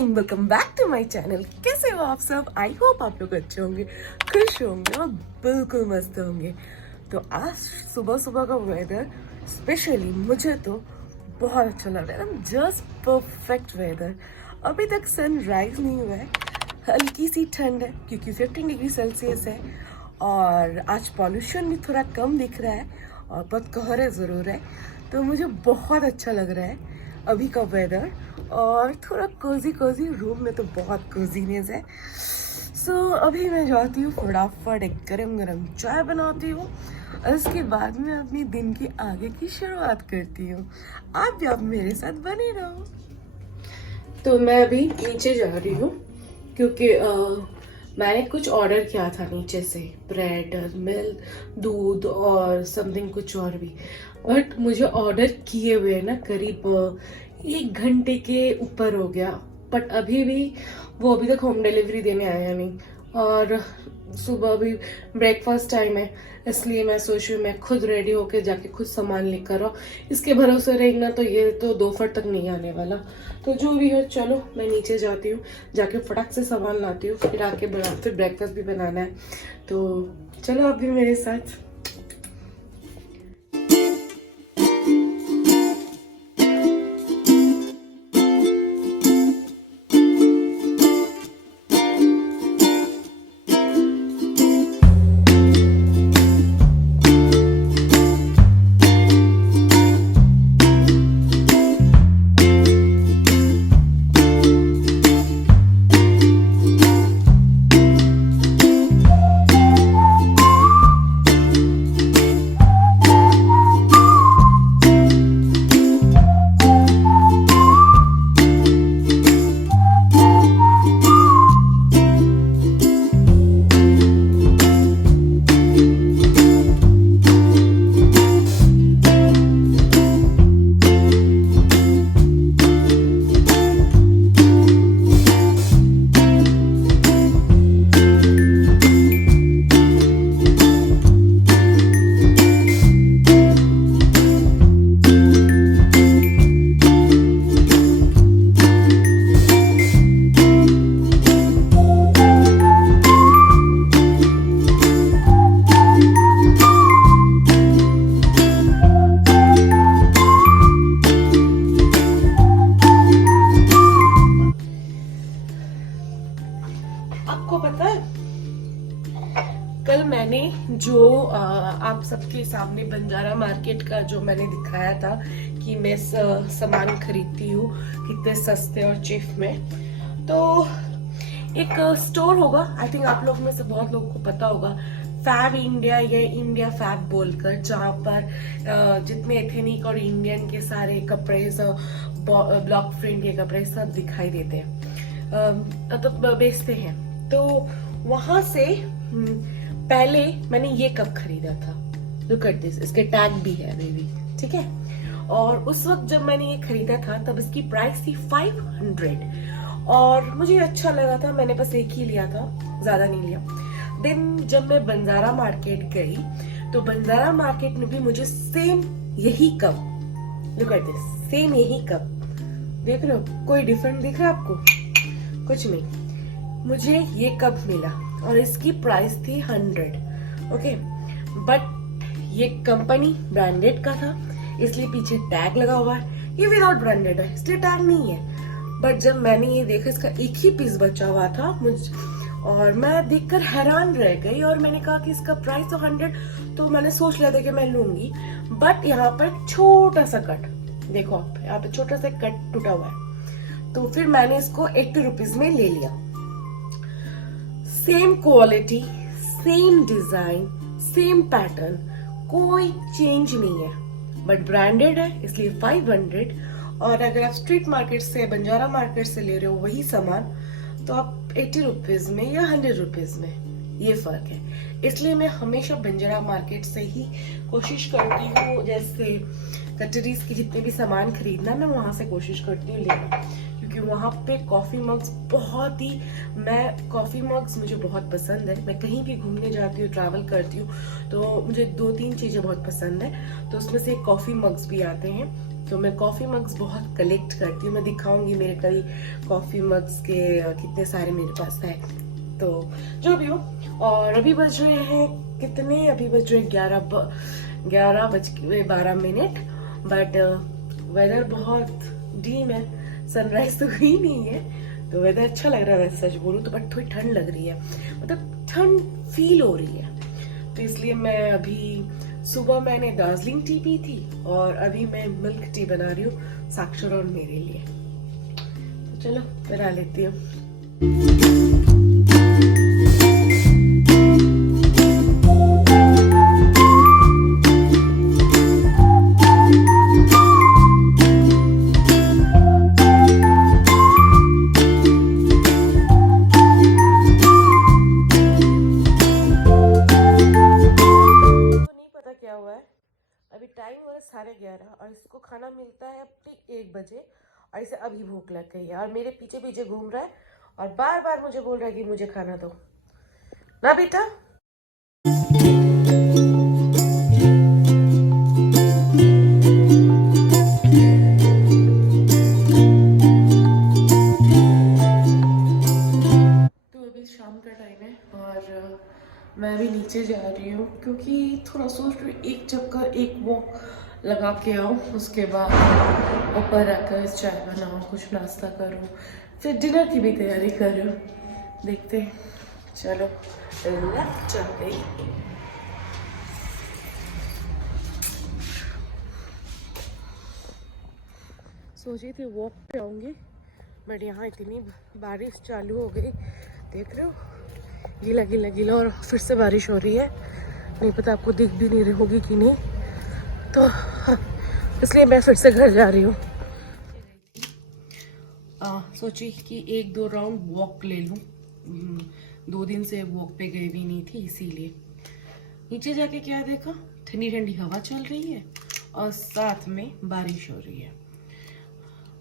Morning, welcome back to my channel. कैसे हो आप सब? आई होप आप लोग अच्छे होंगे, खुश होंगे और बिल्कुल मस्त होंगे। तो आज सुबह सुबह का वेदर स्पेशली मुझे तो बहुत अच्छा लग रहा है। Just perfect weather. अभी तक सनराइज नहीं हुआ है, हल्की सी ठंड है क्योंकि 15 डिग्री सेल्सियस है और आज पॉल्यूशन भी थोड़ा कम दिख रहा है और बहुत कोहरा ज़रूर है। तो मुझे बहुत अच्छा लग रहा है अभी का वेदर और थोड़ा कोजी कोजी रूम में तो बहुत कोजीनेस है। सो अभी मैं जाती हूँ फटाफट एक गरम गरम चाय बनाती हूँ और उसके बाद में अपनी दिन की आगे की शुरुआत करती हूँ। आप भी आप मेरे साथ बने रहो। तो मैं अभी नीचे जा रही हूँ क्योंकि मैंने कुछ ऑर्डर किया था नीचे से, ब्रेड, मिल्क, दूध और समथिंग कुछ और भी। बट मुझे ऑर्डर किए हुए ना करीब 1 घंटे के ऊपर हो गया, बट अभी भी वो अभी तक होम डिलीवरी देने आया नहीं। और सुबह भी ब्रेकफास्ट टाइम है, इसलिए मैं सोच रही हूँ मैं खुद रेडी होके जाके खुद सामान लेकर आओ। इसके भरोसे रहेगा तो ये तो दोपहर तक नहीं आने वाला। तो जो भी है चलो मैं नीचे जाती हूँ, जाके फटाक से सामान लाती हूँ, फिर आके फिर ब्रेकफास्ट भी बनाना है। तो चलो आप भी मेरे साथ। आपको पता है कल मैंने जो आप सबके सामने बंजारा मार्केट का जो मैंने दिखाया था कि मैं सामान खरीदती हूँ कितने सस्ते और चीफ में, तो एक स्टोर होगा, आई थिंक आप लोग में से बहुत लोगों को पता होगा, फैब इंडिया या इंडिया फैब बोलकर, जहाँ पर जितने एथेनिक और इंडियन के सारे कपड़े, ब्लॉक प्रिंट के कपड़े सब दिखाई देते हैं, तो बेचते हैं। तो वहां से पहले मैंने ये कप खरीदा था, लुक एट दिस, इसके टैग भी है बेबी, ठीक है। और उस वक्त जब मैंने ये खरीदा था तब इसकी प्राइस थी 500 और मुझे अच्छा लगा था, मैंने बस एक ही लिया था, ज्यादा नहीं लिया। देन जब मैं बंजारा मार्केट गई तो बंजारा मार्केट में भी मुझे सेम यही cup, look at this, same यही कप, देख रहे हो? कोई डिफरेंट दिख रहा है आपको? कुछ नहीं, मुझे ये कप मिला और इसकी प्राइस थी 100, ओके। बट ये कंपनी ब्रांडेड का था इसलिए पीछे टैग लगा हुआ है, ये विदाउट ब्रांडेड है इसलिए टैग नहीं है। बट जब मैंने ये देखा, इसका एक ही पीस बचा हुआ था और मैं देखकर हैरान रह गई और मैंने कहा कि इसका प्राइस तो 100, तो मैंने सोच लिया था कि मैं लूंगी। बट यहाँ पर छोटा सा कट देखो आप, यहाँ पे छोटा सा कट टूटा हुआ है, तो फिर मैंने इसको 80 रुपीज में ले लिया। Same quality, same design, same pattern, कोई चेंज नहीं है, बट ब्रांडेड है इसलिए 500। और अगर आप स्ट्रीट मार्केट से, बंजारा मार्केट से ले रहे हो वही सामान तो आप 80 रुपीज में या 100 रुपीज में, ये फर्क है। इसलिए मैं हमेशा बंजारा मार्केट से ही कोशिश करती हूँ, जैसे कटरीज के जितने भी सामान खरीदना मैं वहाँ से कोशिश करती हूँ लेना, क्योंकि वहाँ पे कॉफ़ी मग्स बहुत ही, कॉफ़ी मग्स मुझे बहुत पसंद है। मैं कहीं भी घूमने जाती हूँ, ट्रैवल करती हूँ, तो मुझे 2-3 चीज़ें बहुत पसंद है, तो उसमें से कॉफ़ी मग्स भी आते हैं। तो मैं कॉफ़ी मग्स बहुत कलेक्ट करती हूँ। मैं दिखाऊंगी मेरे कई कॉफ़ी मग्स के कितने सारे मेरे पास है, तो जो भी हो। और अभी बज रहे हैं कितने, अभी बज रहे हैं 11:12, बट वेदर बहुत डीम है, सनराइज तो हुई नहीं है, तो वेदर अच्छा लग रहा है। वैसे सच बोलूँ तो बट थोड़ी ठंड लग रही है, मतलब ठंड फील हो रही है, तो इसलिए मैं अभी, सुबह मैंने दार्जिलिंग टी पी थी और अभी मैं मिल्क टी बना रही हूँ साक्षर और मेरे लिए। तो चलो बना लेती हूँ। क्या हुआ है, अभी टाइम हो रहा है 11:30 और इसको खाना मिलता है ठीक 1 बजे, और इसे अभी भूख लग गई है और मेरे पीछे पीछे घूम रहा है और बार बार मुझे बोल रहा है कि मुझे खाना दो ना बेटा। तो अभी शाम का टाइम है और मैं भी नीचे जा रही हूँ, क्योंकि थोड़ा सोच रही हूँ एक चक्कर, एक वॉक लगा के आऊँ, उसके बाद ऊपर आकर चाय बनाऊँ, कुछ नाश्ता करूँ, फिर डिनर की भी तैयारी करूँ। देखते हैं, चलो लेफ्ट चल गई। सोची थी वॉक पे आऊँगी, बट यहाँ इतनी बारिश चालू हो गई, देख रहे हो, गीला गीला गीला, और फिर से बारिश हो रही है। नहीं पता आपको दिख भी नहीं रही होगी कि नहीं, तो इसलिए मैं फिर से घर जा रही हूँ। सोची कि 1-2 राउंड वॉक ले लूँ, 2 दिन से वॉक पे गई भी नहीं थी, इसीलिए। नीचे जाके क्या देखा, ठंडी ठंडी हवा चल रही है और साथ में बारिश हो रही है।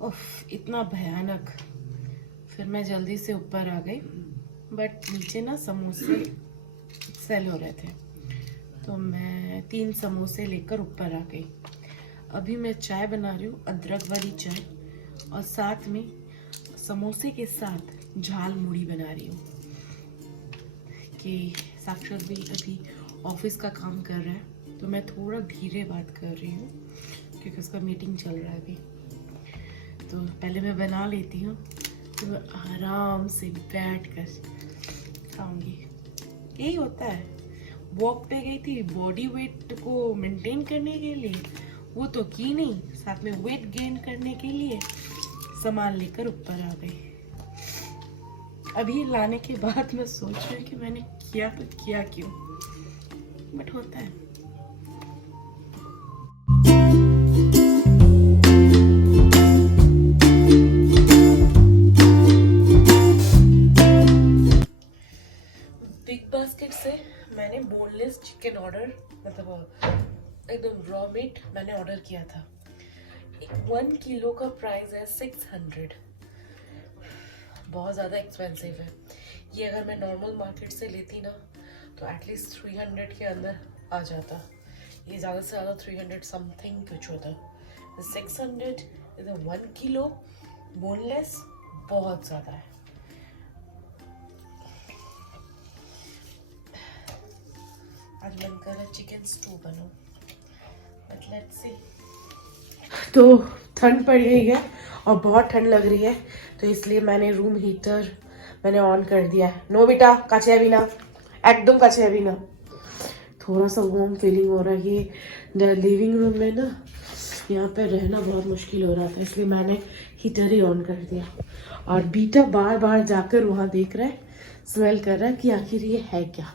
उफ, इतना भयानक। फिर मैं जल्दी से ऊपर आ गई, बट नीचे ना समोसे सेल हो रहे थे, तो मैं 3 समोसे लेकर ऊपर आ गई। अभी मैं चाय बना रही हूँ, अदरक वाली चाय, और साथ में समोसे के साथ झाल मुड़ी बना रही हूँ, कि साक्षर भी अभी ऑफिस का काम कर रहा है, तो मैं थोड़ा धीरे बात कर रही हूँ क्योंकि उसका मीटिंग चल रहा है अभी। तो पहले मैं बना लेती हूँ, तो मैं आराम से बैठ कर खाऊंगी। यही होता है, वॉक पे गई थी बॉडी वेट को मेंटेन करने के लिए, वो तो की नहीं, साथ में वेट गेन करने के लिए सामान लेकर ऊपर आ गई। अभी लाने के बाद मैं सोच रही हूँ कि मैंने किया तो किया क्यों, बट होता है। बिग बास्केट से मैंने बोनलेस चिकन ऑर्डर, मतलब एकदम रॉ मीट मैंने ऑर्डर किया था। 1 किलो का प्राइस है 600, बहुत ज़्यादा एक्सपेंसिव है। ये अगर मैं नॉर्मल मार्केट से लेती ना तो एटलीस्ट 300 के अंदर आ जाता, ये ज़्यादा से ज़्यादा 300 समथिंग कुछ होता। 600 इज 1 किलो बोनलेस, बहुत ज़्यादा है। आज मन कर रहा है चिकन स्टू बनाऊं, बट लेट्स सी। तो ठंड पड़ गई है और बहुत ठंड लग रही है, तो इसलिए मैंने रूम हीटर मैंने ऑन कर दिया है। नो बेटा, काचे अभी ना, एकदम काचे अभी ना। थोड़ा सा वार्म फीलिंग हो रहा है। ये लिविंग रूम में ना, यहाँ पे रहना बहुत मुश्किल हो रहा था, इसलिए मैंने हीटर ही ऑन कर दिया। और बीटा बार बार जाकर वहाँ देख रहा है, स्मेल कर रहा है कि आखिर ये है क्या,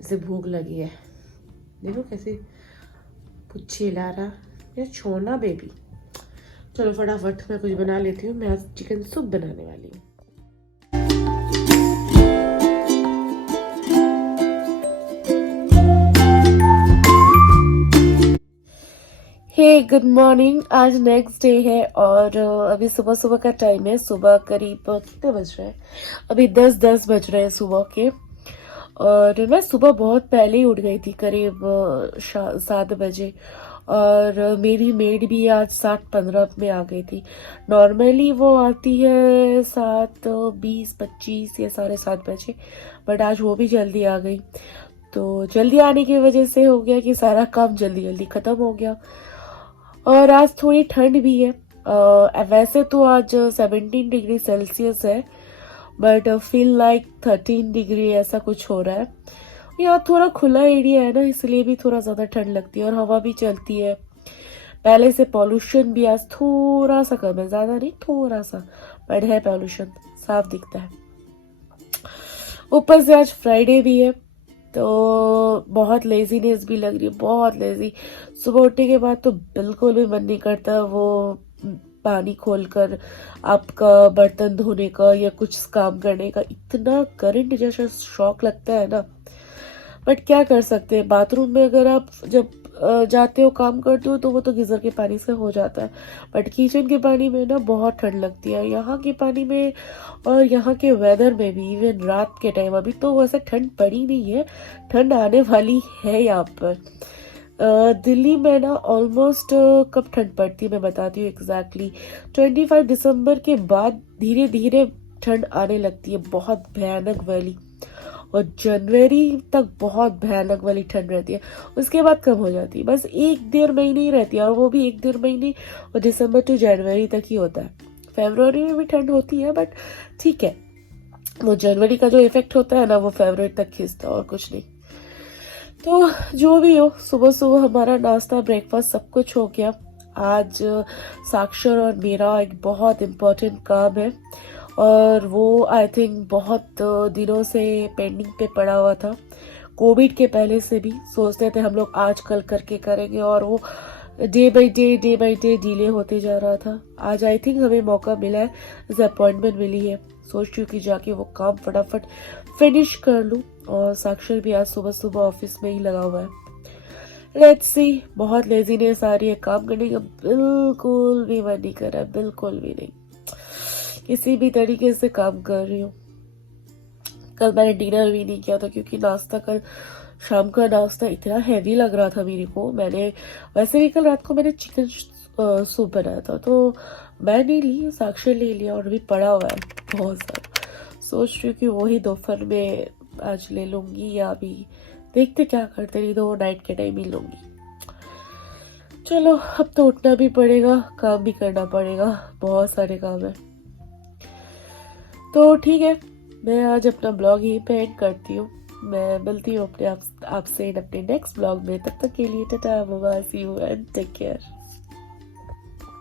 इसे भूख लगी है। देखो कैसे पुच्छे ला रहा, या छोना बेबी। चलो फटाफट मैं कुछ बना लेती हूँ, मैं आज चिकन सूप बनाने वाली हूँ। हे गुड मॉर्निंग। आज नेक्स्ट डे है और अभी सुबह सुबह का टाइम है। सुबह करीब कितने बज रहे हैं? अभी 10:10 बज रहे हैं सुबह के। और मैं सुबह बहुत पहले ही उठ गई थी, करीब 7 बजे। और मेरी मेड भी आज 7:15 में आ गई थी। नॉर्मली वो आती है 7:20-25 या 7:30 बजे, बट आज वो भी जल्दी आ गई। तो जल्दी आने की वजह से हो गया कि सारा काम जल्दी जल्दी खत्म हो गया। और आज थोड़ी ठंड भी है। वैसे तो आज 17 डिग्री सेल्सियस है, बट फील लाइक 13 डिग्री ऐसा कुछ हो रहा है। यहाँ थोड़ा खुला एरिया है ना, इसलिए भी थोड़ा ज़्यादा ठंड लगती है और हवा भी चलती है। पहले से पॉल्यूशन भी आज थोड़ा सा कम है, ज़्यादा नहीं, थोड़ा सा, बट है पॉल्यूशन, साफ दिखता है। ऊपर से आज फ्राइडे भी है, तो बहुत लेजीनेस भी लग रही है, बहुत लेजी। सुबह उठने के बाद तो बिल्कुल भी मन नहीं करता वो पानी खोलकर आपका बर्तन धोने का या कुछ काम करने का। इतना करंट जैसा शॉक लगता है ना, बट क्या कर सकते हैं। बाथरूम में अगर आप जब जाते हो, काम करते हो, तो वो तो गीजर के पानी से हो जाता है, बट किचन के पानी में ना बहुत ठंड लगती है। यहाँ के पानी में और यहाँ के वेदर में भी, इवन रात के टाइम, अभी तो वैसे ठंड पड़ी नहीं है, ठंड आने वाली है यहाँ पर। दिल्ली में ना ऑलमोस्ट कब ठंड पड़ती है मैं बताती हूँ एग्जैक्टली। 25 दिसंबर के बाद धीरे धीरे ठंड आने लगती है, बहुत भयानक वाली। और जनवरी तक बहुत भयानक वाली ठंड रहती है, उसके बाद कम हो जाती है। बस 1-1.5 महीने ही रहती है, और वो भी 1-1.5 महीने, और दिसंबर टू जनवरी तक ही होता है। फरवरी में भी ठंड होती है, बट ठीक है, वो जनवरी का जो इफेक्ट होता है ना, वो फरवरी तक खींचता है और कुछ नहीं। तो जो भी हो, सुबह सुबह हमारा नाश्ता, ब्रेकफास्ट सब कुछ हो गया। आज साक्षर और मेरा एक बहुत इम्पोर्टेंट काम है, और वो आई थिंक बहुत दिनों से पेंडिंग पे पड़ा हुआ था। कोविड के पहले से भी सोचते थे हम लोग आज कल करके करेंगे, और वो डे बाय डे डिले होते जा रहा था। आज आई थिंक हमें मौका मिला है, जैसे अपॉइंटमेंट मिली है। सोच रही हूँ कि जाके वो काम फटाफट फिनिश कर लूँ। और साक्षर भी आज सुबह सुबह ऑफिस में ही लगा हुआ है। लेट्स सी, बहुत लेजीनेस आ रही है, काम करने का बिल्कुल भी मन नहीं कर रहा है, बिल्कुल भी नहीं। किसी भी तरीके से काम कर रही हूँ। कल मैंने डिनर भी नहीं किया था, क्योंकि नाश्ता, कल शाम का नाश्ता इतना हैवी लग रहा था मेरे को। मैंने वैसे भी कल रात को मैंने चिकन सूप बनाया था, तो मैं नहीं ली, साक्षर ले लिया, और अभी पड़ा हुआ है बहुत सारा। सोच रही हूँ कि वही दोपहर में आज ले लूंगी, या अभी देखते क्या करते, नहीं तो वो नाइट के टाइम ही लूंगी। चलो, अब तो उठना भी पड़ेगा, काम भी करना पड़ेगा, बहुत सारे काम है। तो ठीक है, मैं आज अपना ब्लॉग यहीं पे एंड करती हूँ। मैं मिलती हूँ आपसे अपने नेक्स्ट ब्लॉग में। तब तक के लिए tata, bye bye, see you and take care.